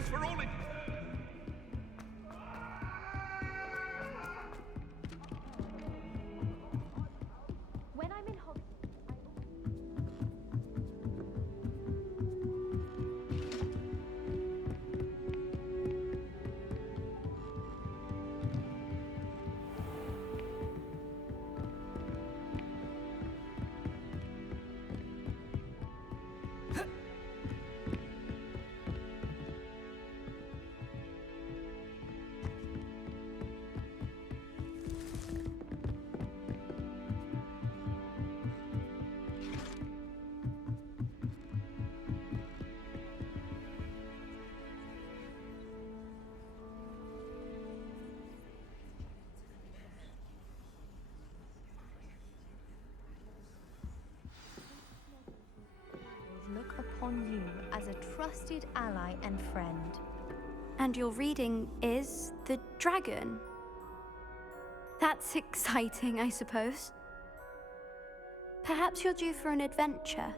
this for only... When I'm in Hogwarts, look upon you as a trusted ally and friend. And your reading is the dragon. That's exciting, I suppose. Perhaps you're due for an adventure.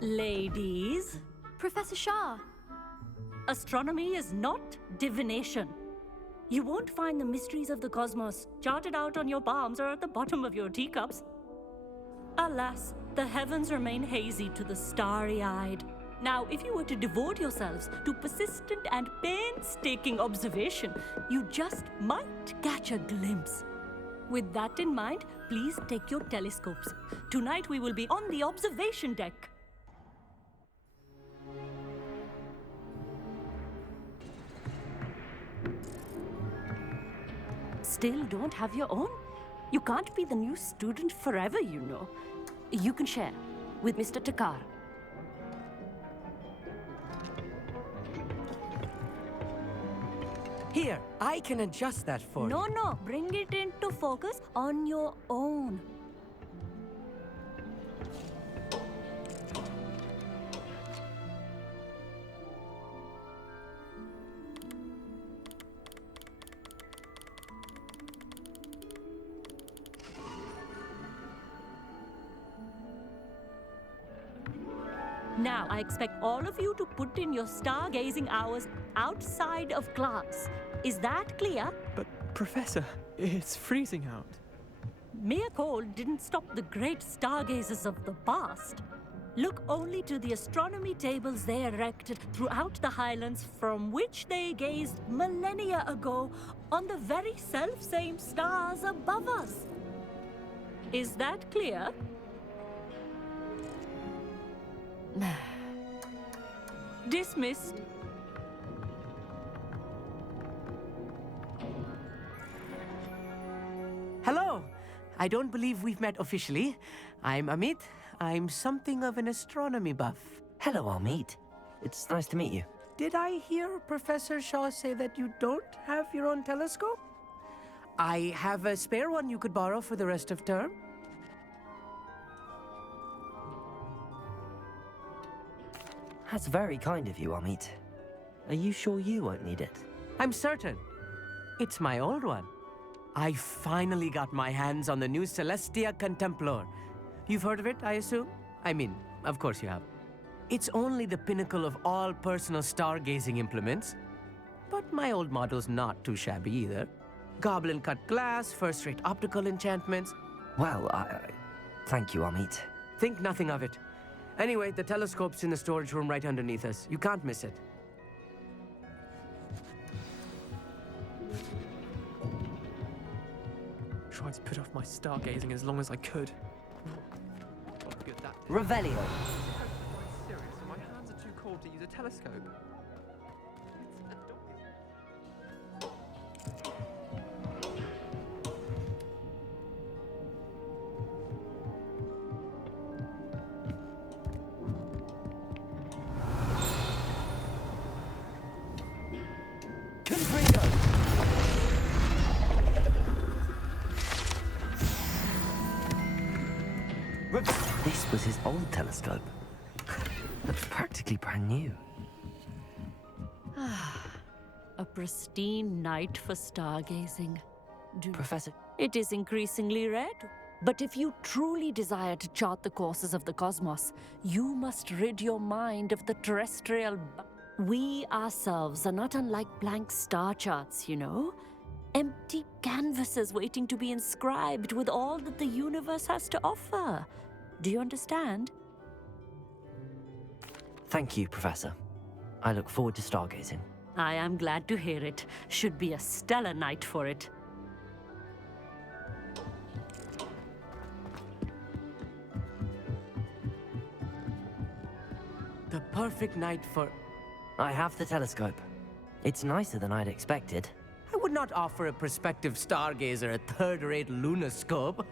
Ladies, Professor Shah. astronomy is not divination. You won't find the mysteries of the cosmos charted out on your palms or at the bottom of your teacups. Alas, the heavens remain hazy to the starry-eyed. Now, if you were to devote yourselves to persistent and painstaking observation, you just might catch a glimpse. With that in mind, please take your telescopes. Tonight we will be on the observation deck. Still don't have your own? You can't be the new student forever, you know. You can share with Mr. Takar. Here, I can adjust that for you. No, bring it into focus on your own. Now, I expect all of you to put in your stargazing hours outside of class. Is that clear? But, Professor, it's freezing out. Mere cold didn't stop the great stargazers of the past. Look only to the astronomy tables they erected throughout the Highlands from which they gazed millennia ago on the very self-same stars above us. Is that clear? Dismissed. Hello. I don't believe we've met officially. I'm Amit. I'm something of an astronomy buff. Hello, Amit. It's nice to meet you. Did I hear Professor Shaw say that you don't have your own telescope? I have a spare one you could borrow for the rest of term. That's very kind of you, Amit. Are you sure you won't need it? I'm certain. It's my old one. I finally got my hands on the new Celestia Contemplar. You've heard of it, I assume? I mean, of course you have. It's only the pinnacle of all personal stargazing implements. But my old model's not too shabby either. Goblin-cut glass, first-rate optical enchantments. Well, thank you, Amit. Think nothing of it. Anyway, the telescope's in the storage room right underneath us. You can't miss it. Tried to put off my stargazing as long as I could. Not good that did. Revelio. I'm serious, and my hands are too cold to use a telescope. This was his old telescope. Looks practically brand new. A pristine night for stargazing. Professor, It is increasingly red. But if you truly desire to chart the courses of the cosmos, you must rid your mind of the terrestrial. We ourselves are not unlike blank star charts, you know? Empty canvases waiting to be inscribed with all that the universe has to offer. Do you understand? Thank you, Professor. I look forward to stargazing. I am glad to hear it. Should be a stellar night for it. The perfect night for... I have the telescope. It's nicer than I'd expected. I would not offer a prospective stargazer a third-rate lunoscope.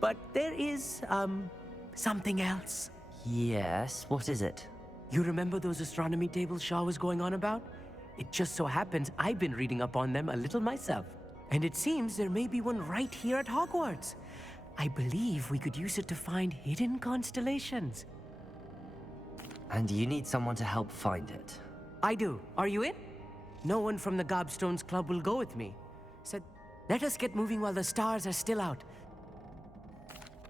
But there is, something else. Yes, what is it? You remember those astronomy tables Shaw was going on about? It just so happens I've been reading up on them a little myself. And it seems there may be one right here at Hogwarts. I believe we could use it to find hidden constellations. And you need someone to help find it. I do. Are you in? No one from the Gobstones Club will go with me. Said, let us get moving while the stars are still out.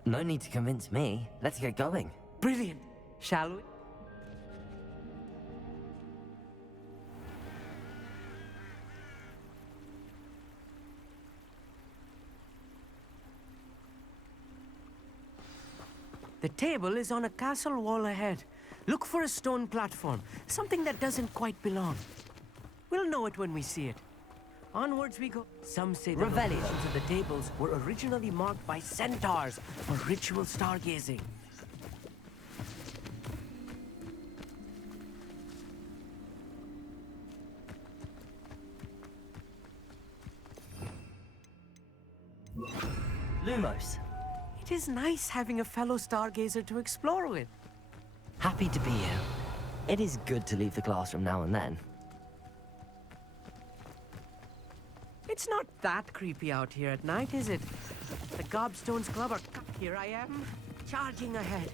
No need to convince me. Let's get going. Brilliant. Shall we? The table is on a castle wall ahead. Look for a stone platform, something that doesn't quite belong. We'll know it when we see it. Onwards we go. Some say the Revelio. locations of the tables were originally marked by centaurs for ritual stargazing. Lumos. It is nice having a fellow stargazer to explore with. Happy to be here. It is good to leave the classroom now and then. It's not that creepy out here at night, is it? The Gobstones Club are... Here I am, charging ahead.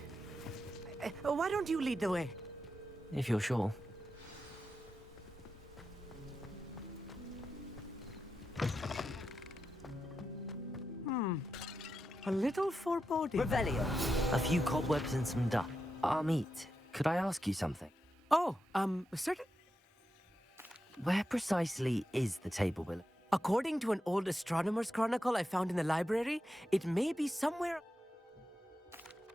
Why don't you lead the way? If you're sure. A little foreboding. Revelio. A few cobwebs and some dust. Amit, could I ask you something? Oh, certain... Where precisely is the table, Will? According to an old astronomer's chronicle I found in the library, it may be somewhere...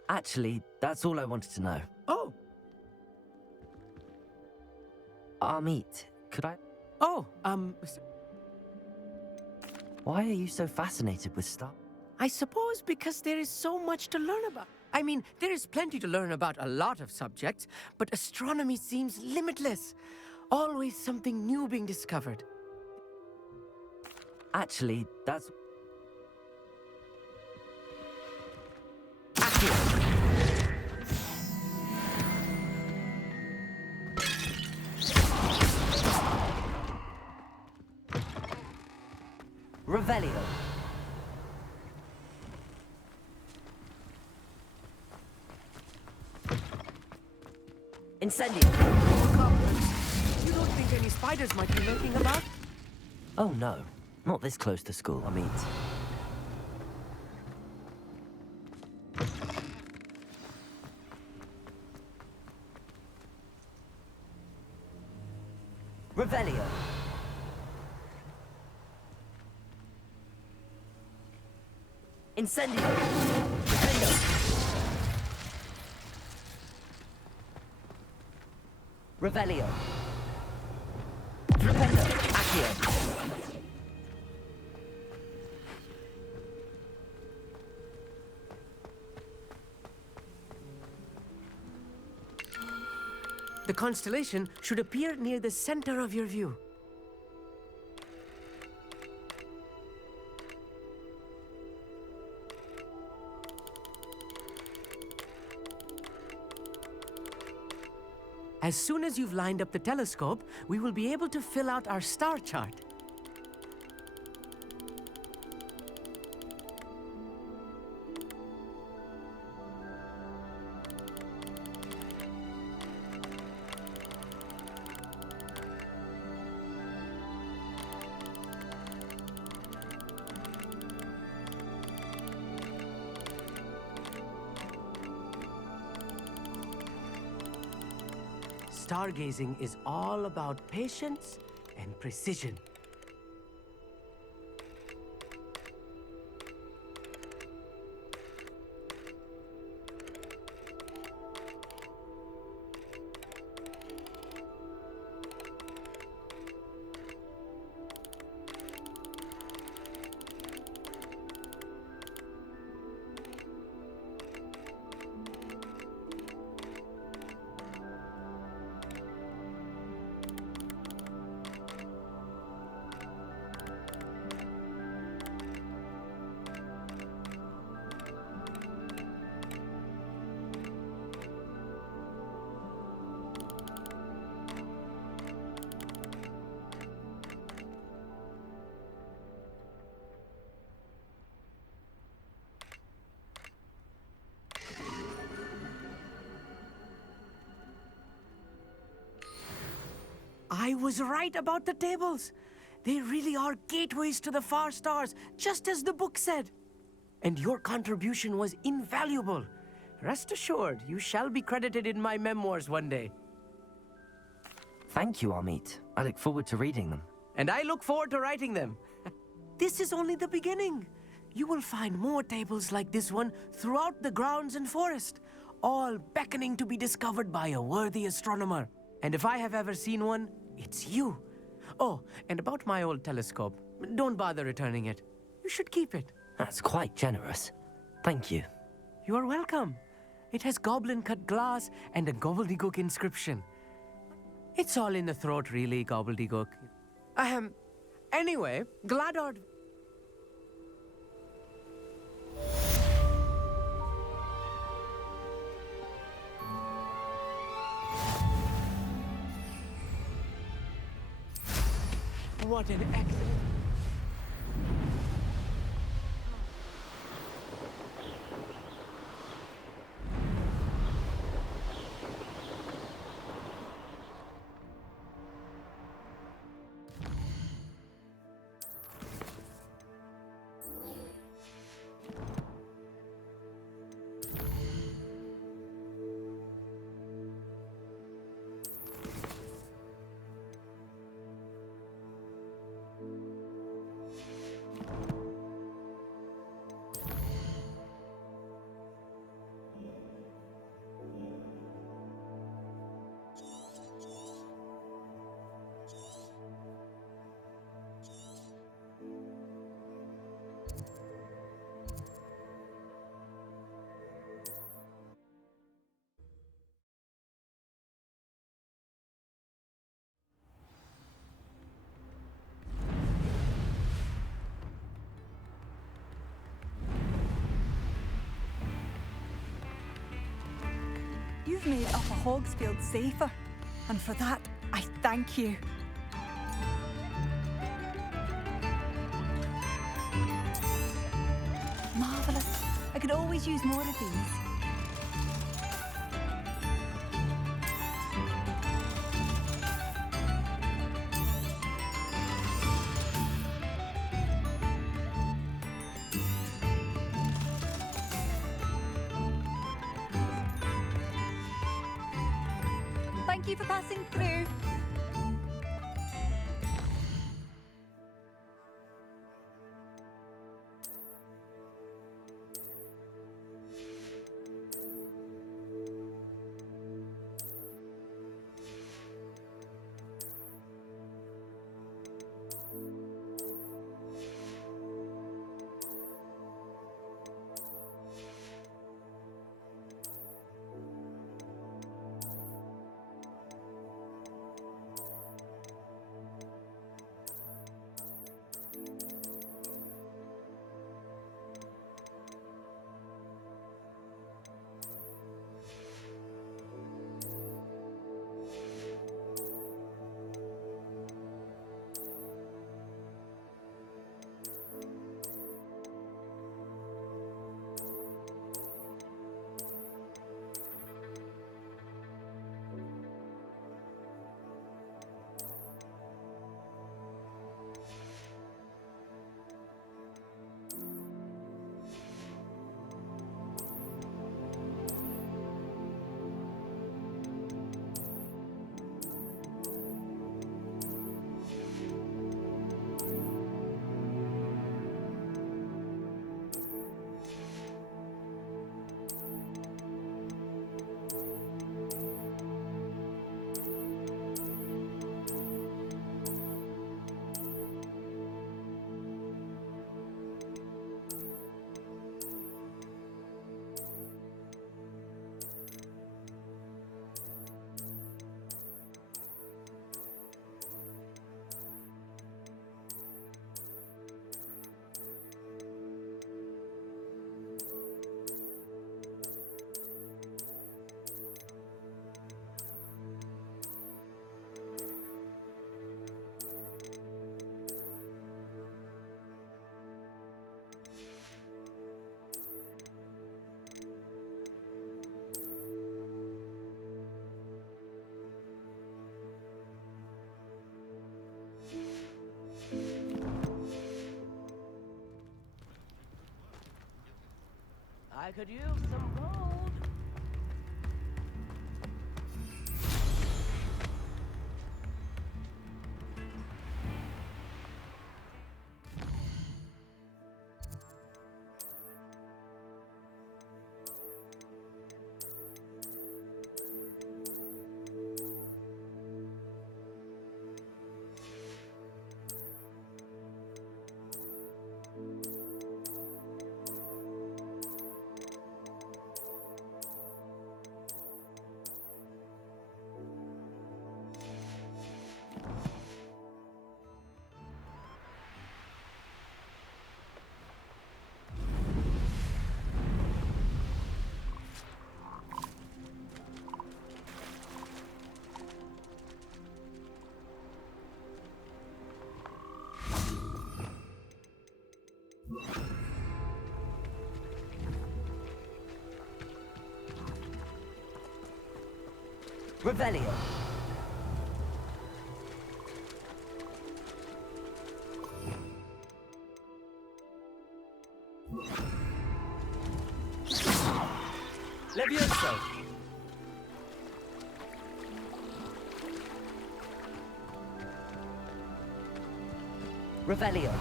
Actually, that's all I wanted to know. Oh, Amit, could I... oh, Why are you so fascinated with stars? I suppose because there is so much to learn about. I mean, there is plenty to learn about a lot of subjects, but astronomy seems limitless. Always something new being discovered. Actually, that's... Revelio. Incendio. You don't think any spiders might be lurking about? Oh no, not this close to school, Amit. Revelio. Incendio. Defendo. Revelio. Rependo. Accio. The constellation should appear near the center of your view. As soon as you've lined up the telescope, we will be able to fill out our star chart. stargazing is all about patience and precision. I was right about the tables. They really are gateways to the far stars, just as the book said. And your contribution was invaluable. Rest assured, you shall be credited in my memoirs one day. Thank you, Amit. I look forward to reading them. And I look forward to writing them. This is only the beginning. You will find more tables like this one throughout the grounds and forest, all beckoning to be discovered by a worthy astronomer. And if I have ever seen one, it's you. Oh, and about my old telescope, don't bother returning it. You should keep it. That's quite generous. Thank you. You are welcome. It has goblin-cut glass and a gobbledygook inscription. It's all in the throat, really, gobbledygook. Ahem. Anyway, Gladard... What an excellent... You've made Upper Hogsfield safer, and for that, I thank you. Marvellous. I could always use more of these. Thank you for passing through. could use some gold. Revelio. Levioso. Revelio.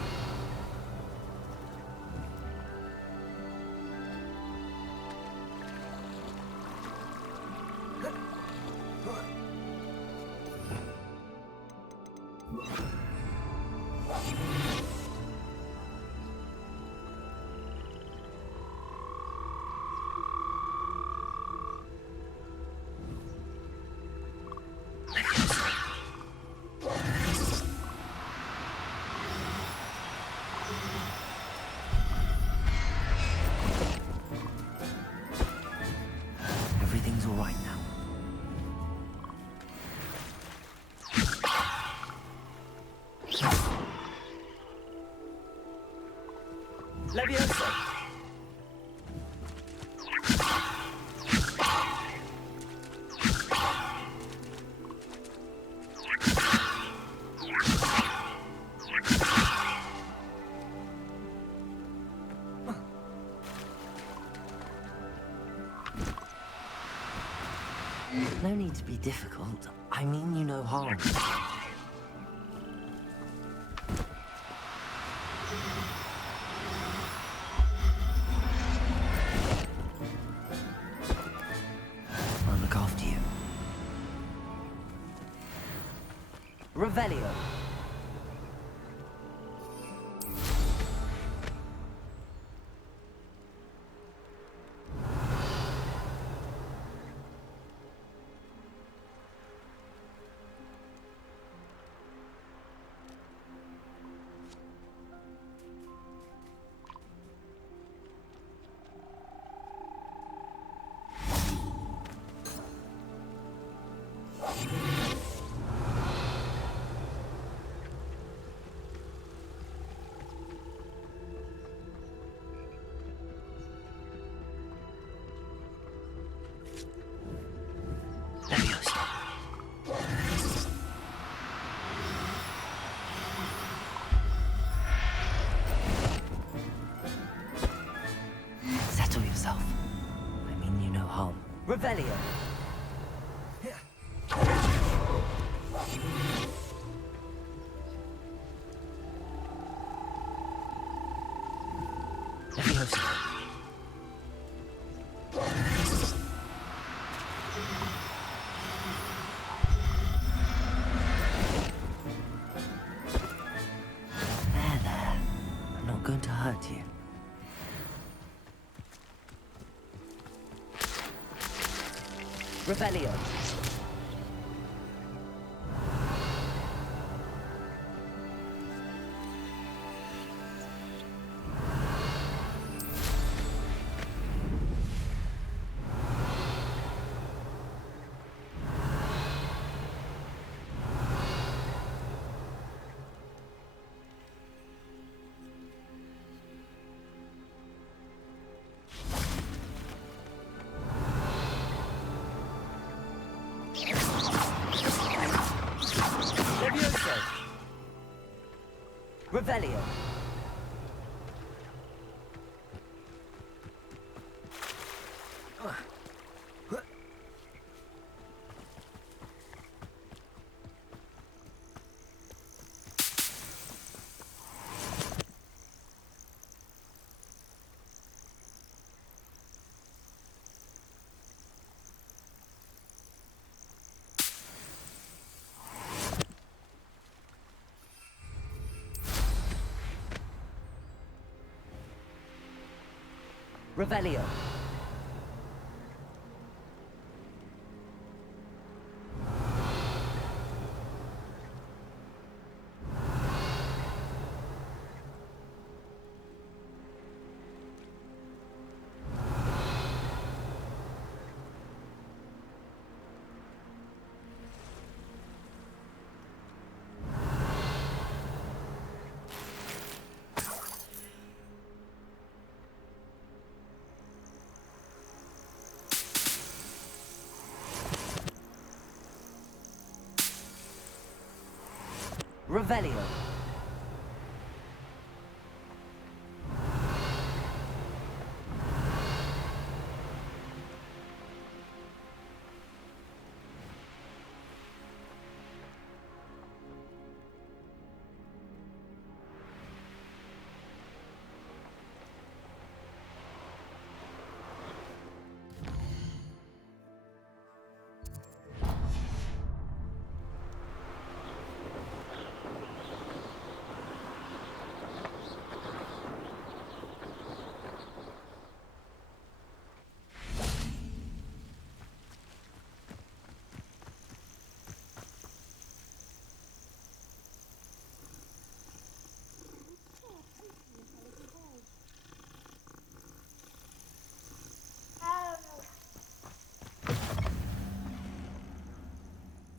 Everything's all right now. Levioso. No need to be difficult. I mean you no harm. I'll look after you. Revelio. Levioso. Settle yourself. I mean you no harm. Revelio. Levioso. There. I'm not going to hurt you. Revelio. Levioso. Revelio. Revelio. Revelio.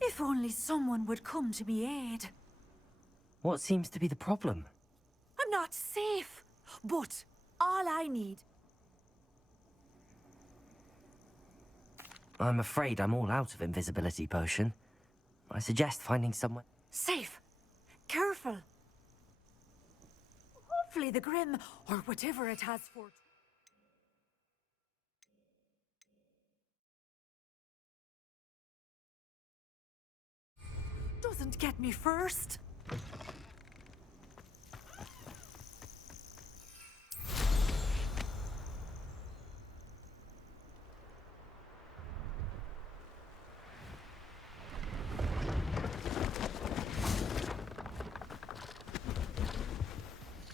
If only someone would come to me aid. What seems to be the problem? I'm not safe, but all I need... I'm afraid I'm all out of invisibility potion. I suggest finding someone... Safe. Careful. Hopefully the Grim, or whatever it has for... doesn't get me first.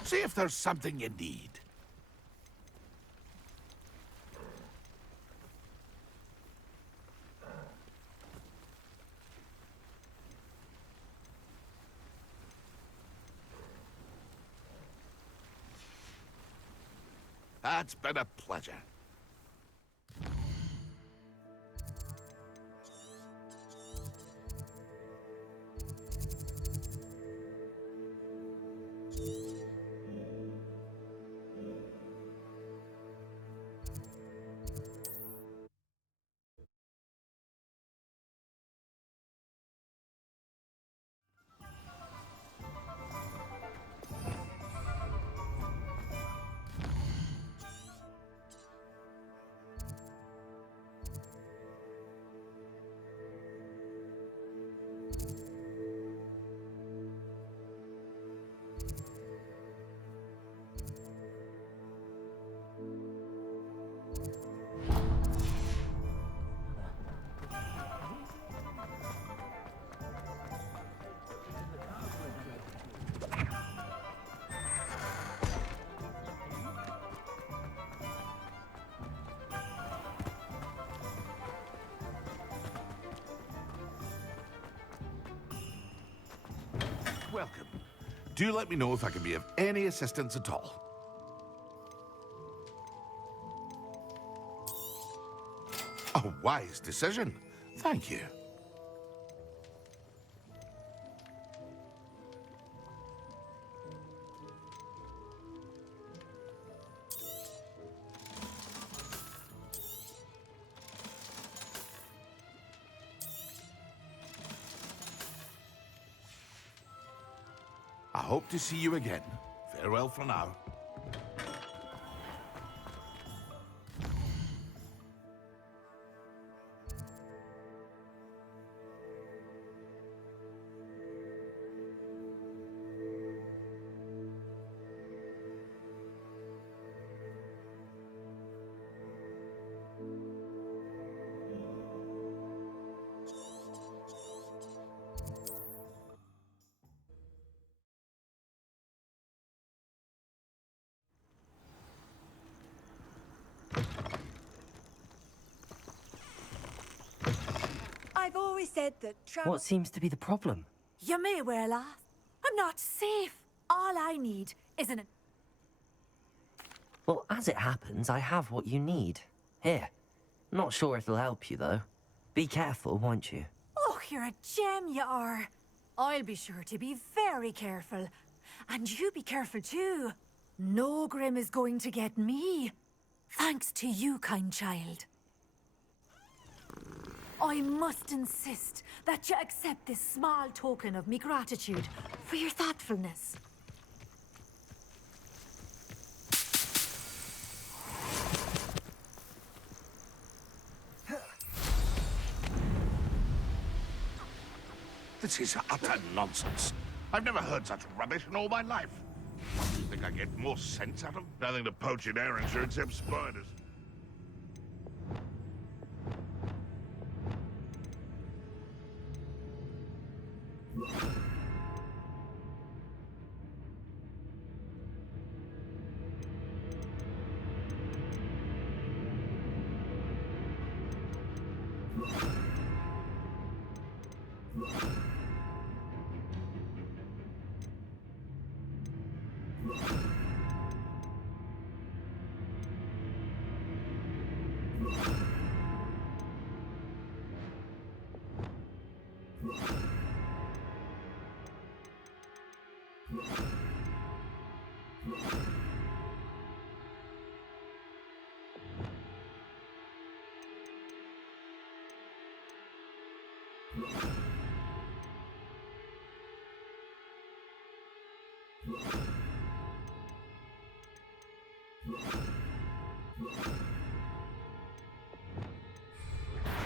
See if there's something you need. It's been a pleasure. Welcome. Do let me know if I can be of any assistance at all. A wise decision. Thank you. I hope to see you again. Farewell for now. always said that travel... What seems to be the problem? You may well ask. I'm not safe. All I need is an... Well, as it happens, I have what you need. Here. Not sure if it'll help you, though. Be careful, won't you? Oh, you're a gem, you are. I'll be sure to be very careful. And you be careful, too. No Grim is going to get me. Thanks to you, kind child. I must insist that you accept this small token of me gratitude for your thoughtfulness. This is utter nonsense. I've never heard such rubbish in all my life. You think I get more sense out of nothing to poach in Erranshire except spiders?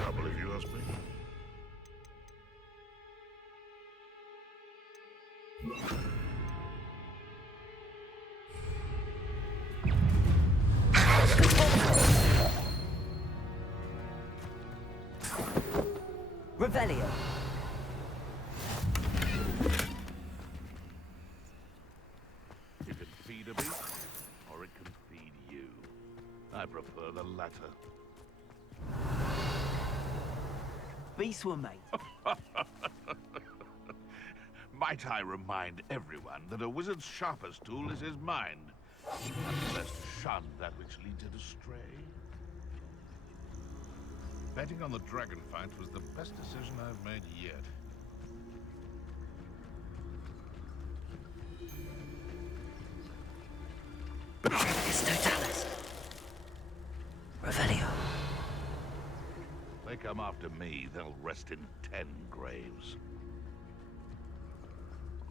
Trouble if you ask me. Revelio. You can feed a beast, or it can feed you. I prefer the latter. Beasts were made. Might I remind everyone that a wizard's sharpest tool is his mind, and best shun that which leads it astray. Betting on the dragon fight was the best decision I've made yet. It's Totalis. Revelio. They come after me, they'll rest in 10 graves.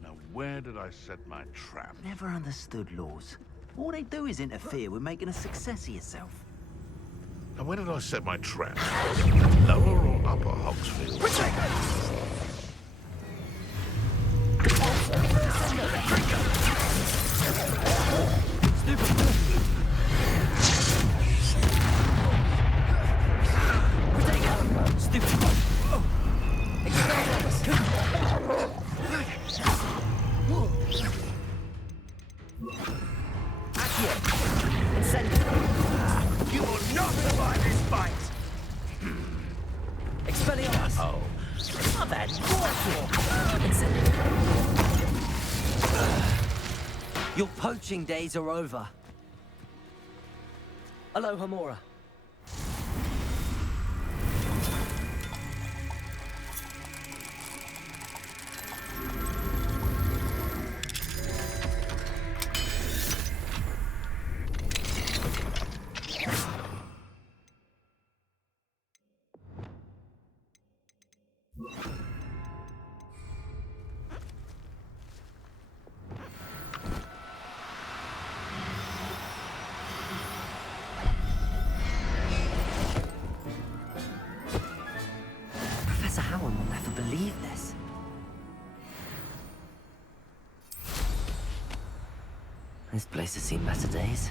Now, where did I set my trap? Never understood laws. All they do is interfere with making a success of yourself. And where did I set my trap? Lower or upper Hogsfield? You will not survive this fight! Expelliarmus! Oh. I've had more. Your poaching days are over. Aloha Mora. Professor Howard will never believe this. This place has seen better days.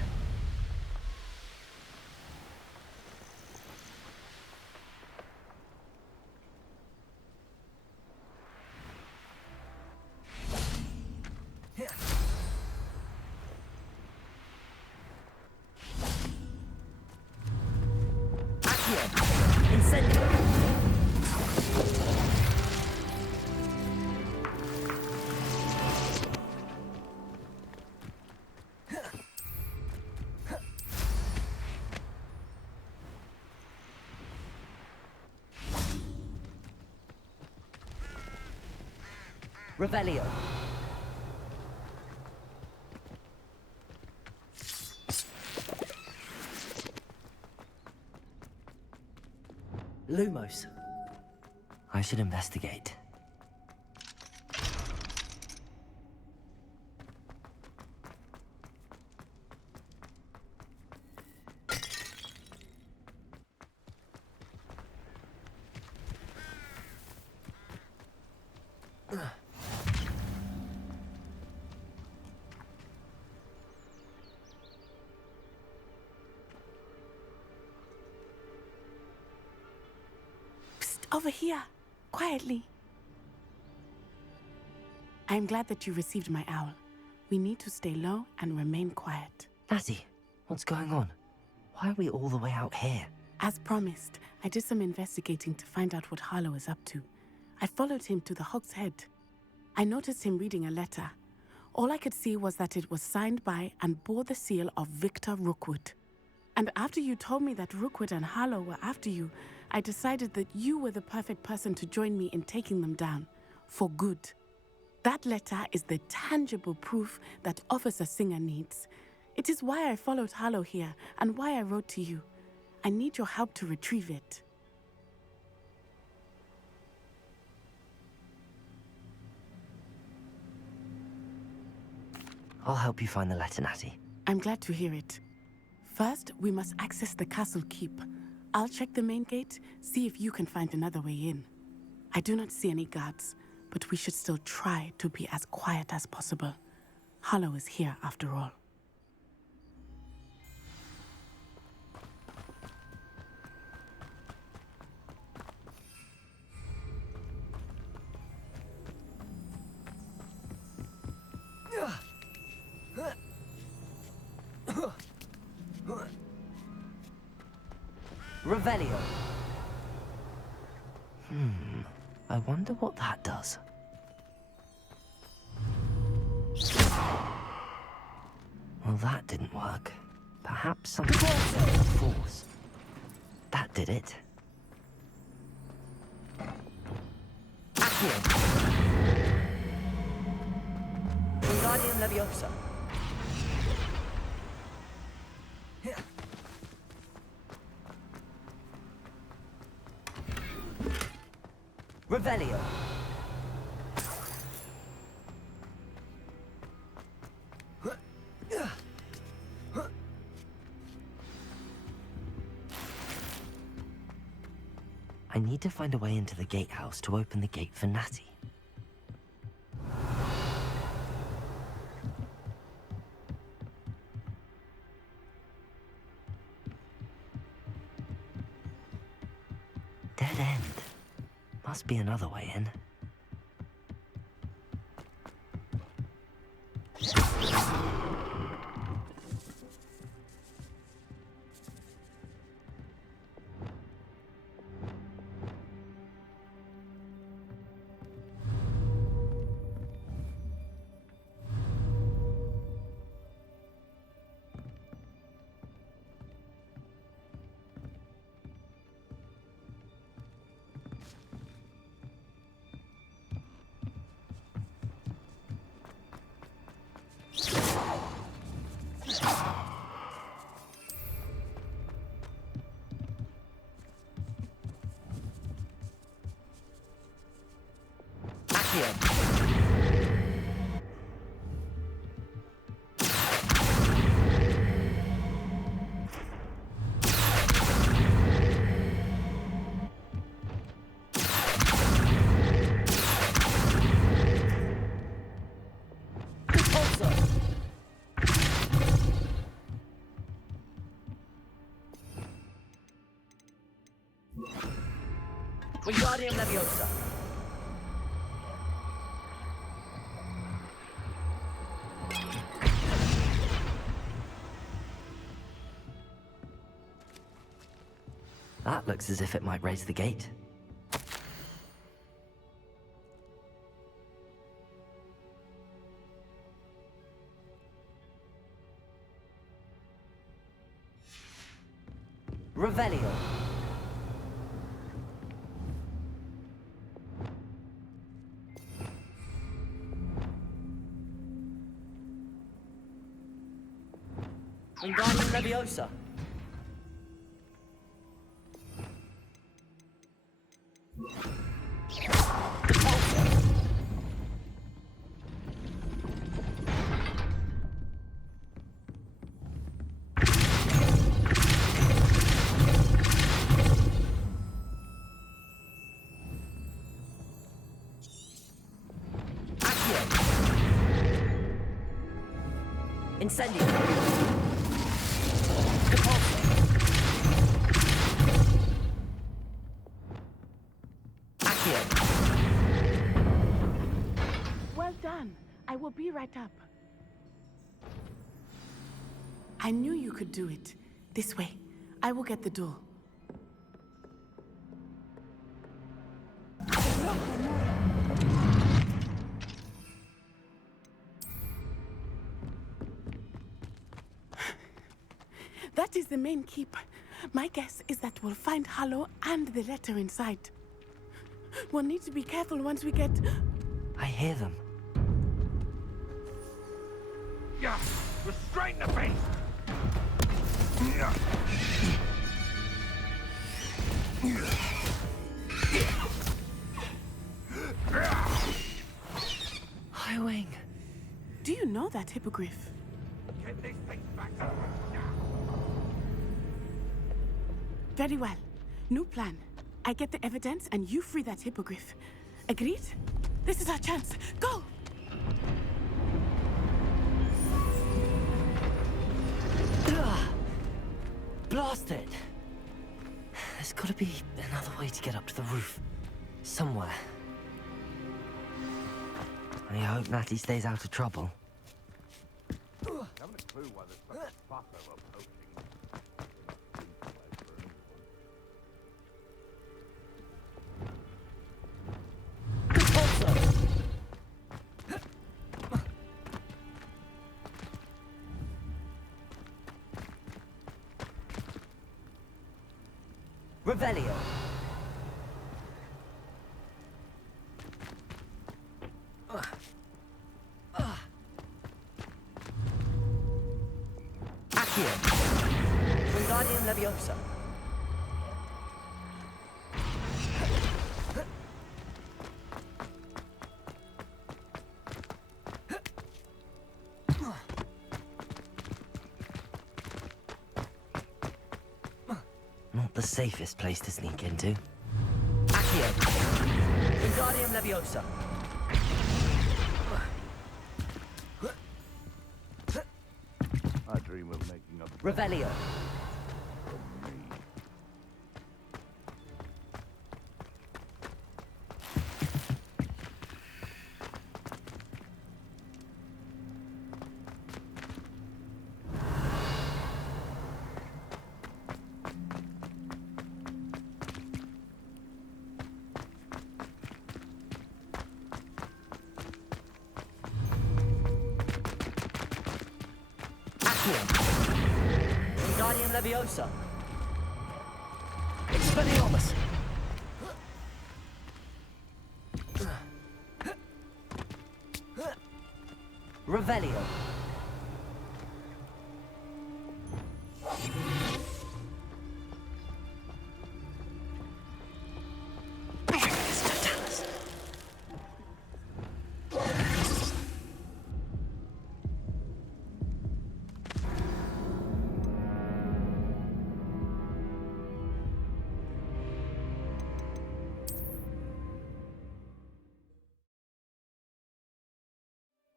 Revelio. Lumos. I should investigate. Over here, quietly. I'm glad that you received my owl. We need to stay low and remain quiet. Natty, what's going on? Why are we all the way out here? As promised, I did some investigating to find out what Harlow is up to. I followed him to the Hog's Head. I noticed him reading a letter. All I could see was that it was signed by and bore the seal of Victor Rookwood. And after you told me that Rookwood and Harlow were after you, I decided that you were the perfect person to join me in taking them down, for good. That letter is the tangible proof that Officer Singer needs. It is why I followed Harlow here, and why I wrote to you. I need your help to retrieve it. I'll help you find the letter, Natty. I'm glad to hear it. First, we must access the castle keep. I'll check the main gate, see if you can find another way in. I do not see any guards, but we should still try to be as quiet as possible. Harlow is here after all. Revelio. I wonder what that does. Well, that didn't work. Perhaps something with force. That did it. Accio. Wingardium Leviosa. Revelio. I need to find a way into the gatehouse to open the gate for Natty. Dead end. Must be another way in. Wingardium Leviosa. That looks as if it might raise the gate. Revelio. Wingardium Leviosa. Incendio. Accio. Well done. I will be right up. I knew you could do it. This way. I will get the door. That is the main keep. My guess is that we'll find Hollow and the letter inside. We'll need to be careful once we get... I hear them. Yeah, restrain the beast! Yeah. Highwing. Do you know that hippogriff? Get these things back to... Very well. New plan. I get the evidence and you free that hippogriff. Agreed? This is our chance. Go! Blast it! There's gotta be another way to get up to the roof. Somewhere. I hope Natty stays out of trouble. Haven't a clue why there's such a fuss over poaching. Revelio. Accio. Wingardium Leviosa. Not the safest place to sneak into. Accio. Wingardium Leviosa. I dream of making a... Revelio. Wingardium Leviosa. Expelliarmus. Revelio.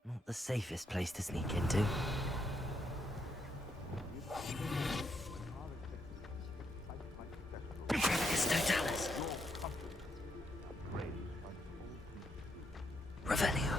Not the safest place to sneak into. Totalis. Revelio.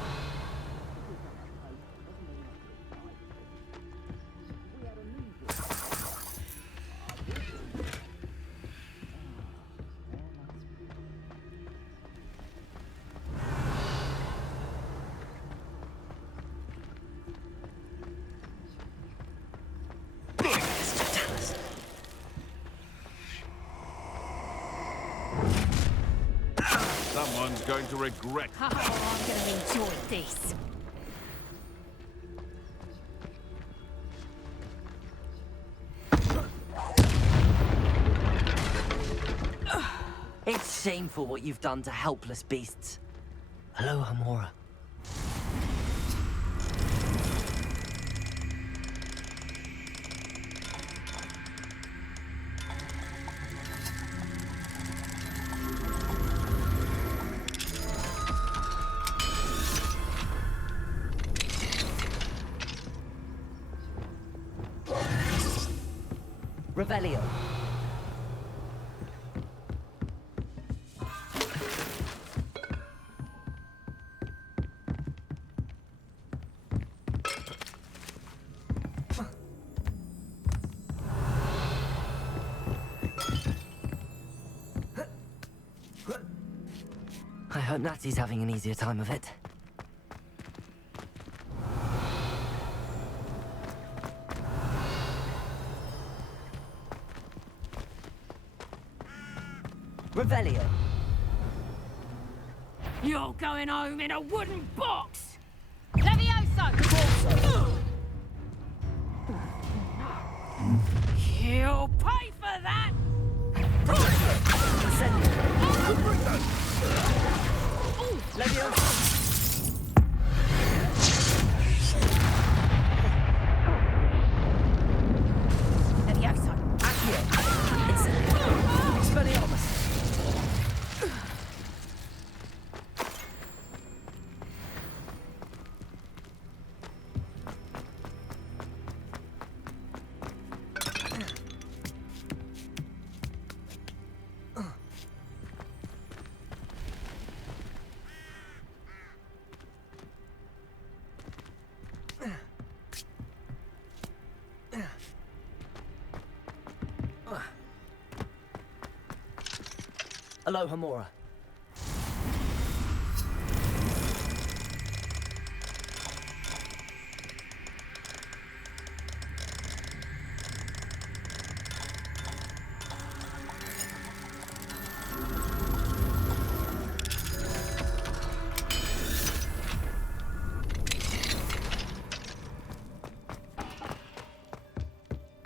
Someone's going to regret. Oh, I'm gonna enjoy this. shameful what you've done to helpless beasts. Aloha, Mora. Revelio. I hope Natty's having an easier time of it. Revelio. You're going home in a wooden box! Corso. You'll pay for that! Leviosa. Leviosa. Accio. Expelliarmus. Aloha, Mora.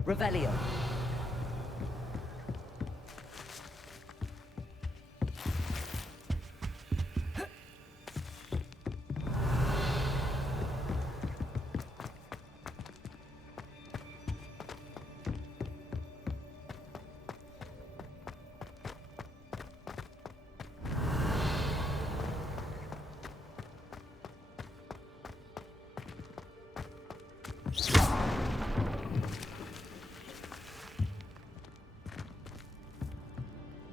Revelio.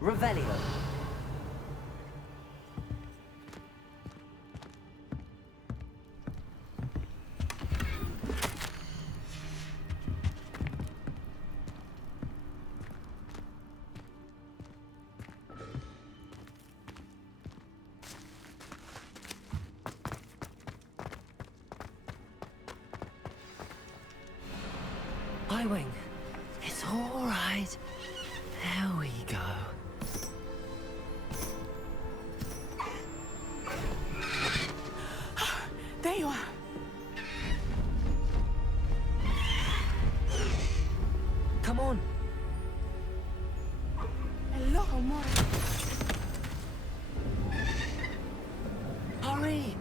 Revelio. Highwing. It's all right. There we go. There you are. Come on. Aloha, Mora. Hurry.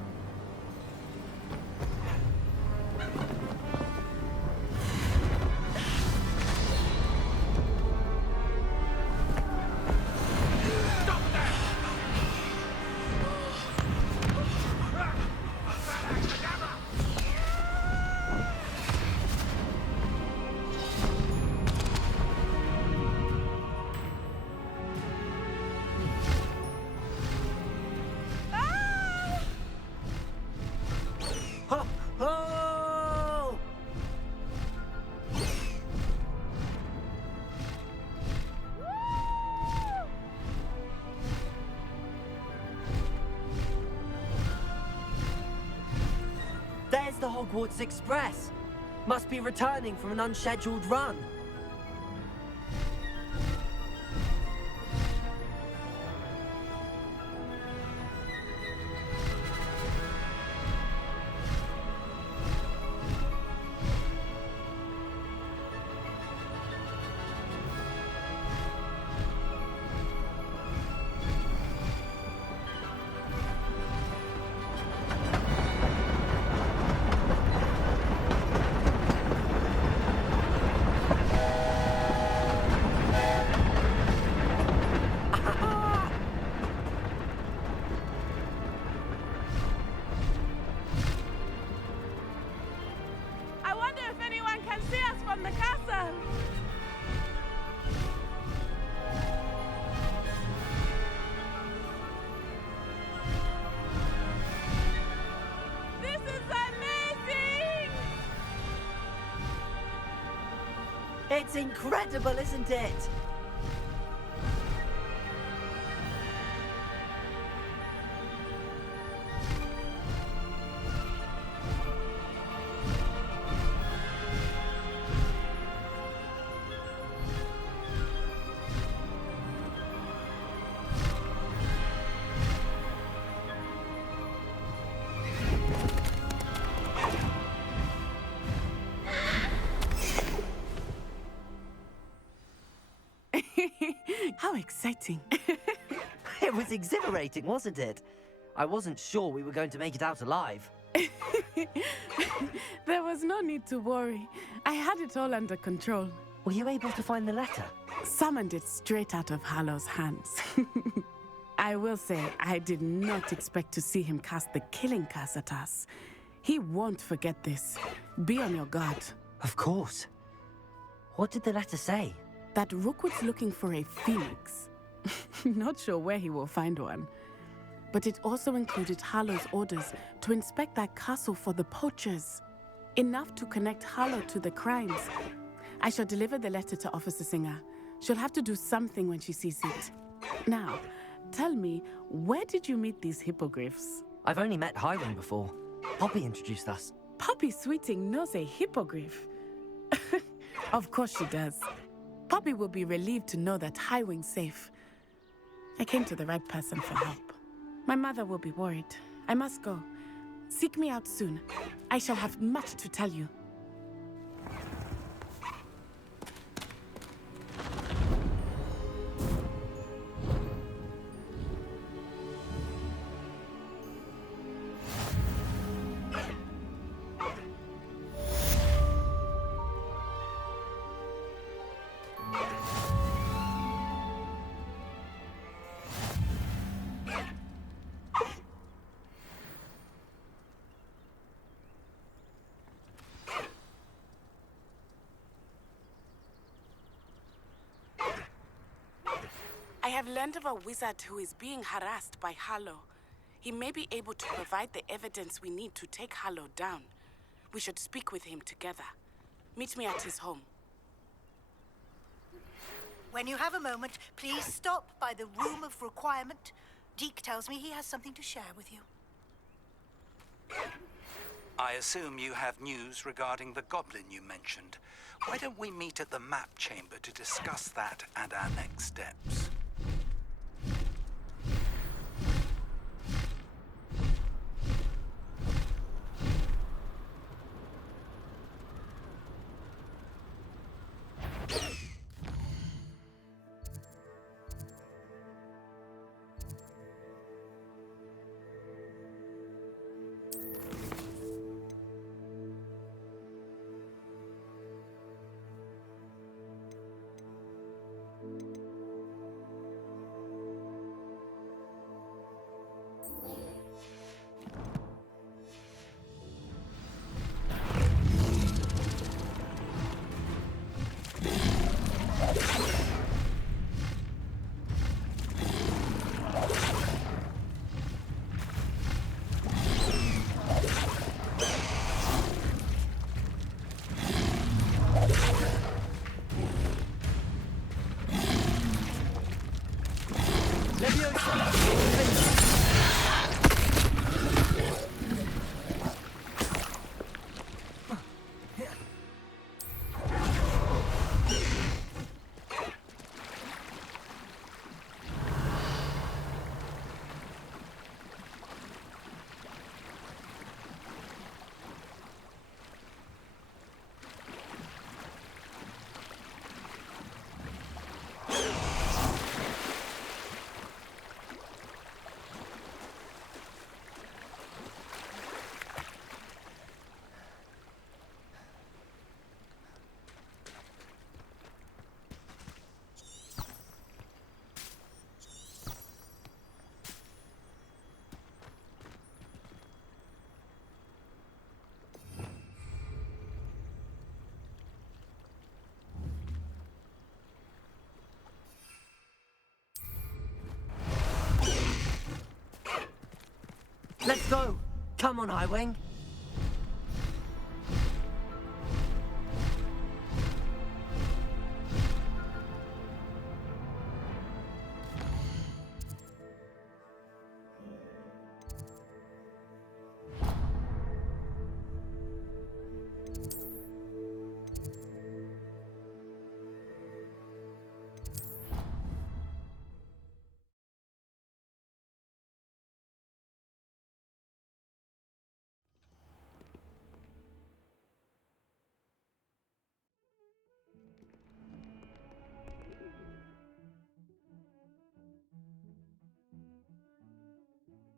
Oh! There's the Hogwarts Express. Must be returning from an unscheduled run. can. This is amazing! It's incredible, isn't it? How exciting. It was exhilarating, wasn't it? I wasn't sure we were going to make it out alive. There was no need to worry. I had it all under control. Were you able to find the letter? Summoned it straight out of Hallow's hands. I will say, I did not expect to see him cast the killing curse at us. He won't forget this. Be on your guard. Of course. What did the letter say? That Rookwood's looking for a phoenix. Not sure where he will find one. But it also included Harlow's orders to inspect that castle for the poachers. Enough to connect Harlow to the crimes. I shall deliver the letter to Officer Singer. She'll have to do something when she sees it. Now, tell me, where did you meet these hippogriffs? I've only met Highwing before. Poppy introduced us. Poppy Sweeting knows a hippogriff. Of course she does. Poppy will be relieved to know that Highwing's safe. I came to the right person for help. My mother will be worried. I must go. Seek me out soon. I shall have much to tell you. I have learned of a wizard who is being harassed by Harlow. He may be able to provide the evidence we need to take Harlow down. We should speak with him together. Meet me at his home. When you have a moment, please stop by the Room of Requirement. Deke tells me he has something to share with you. I assume you have news regarding the goblin you mentioned. Why don't we meet at the map chamber to discuss that and our next steps? Let's go! Come on, Highwing!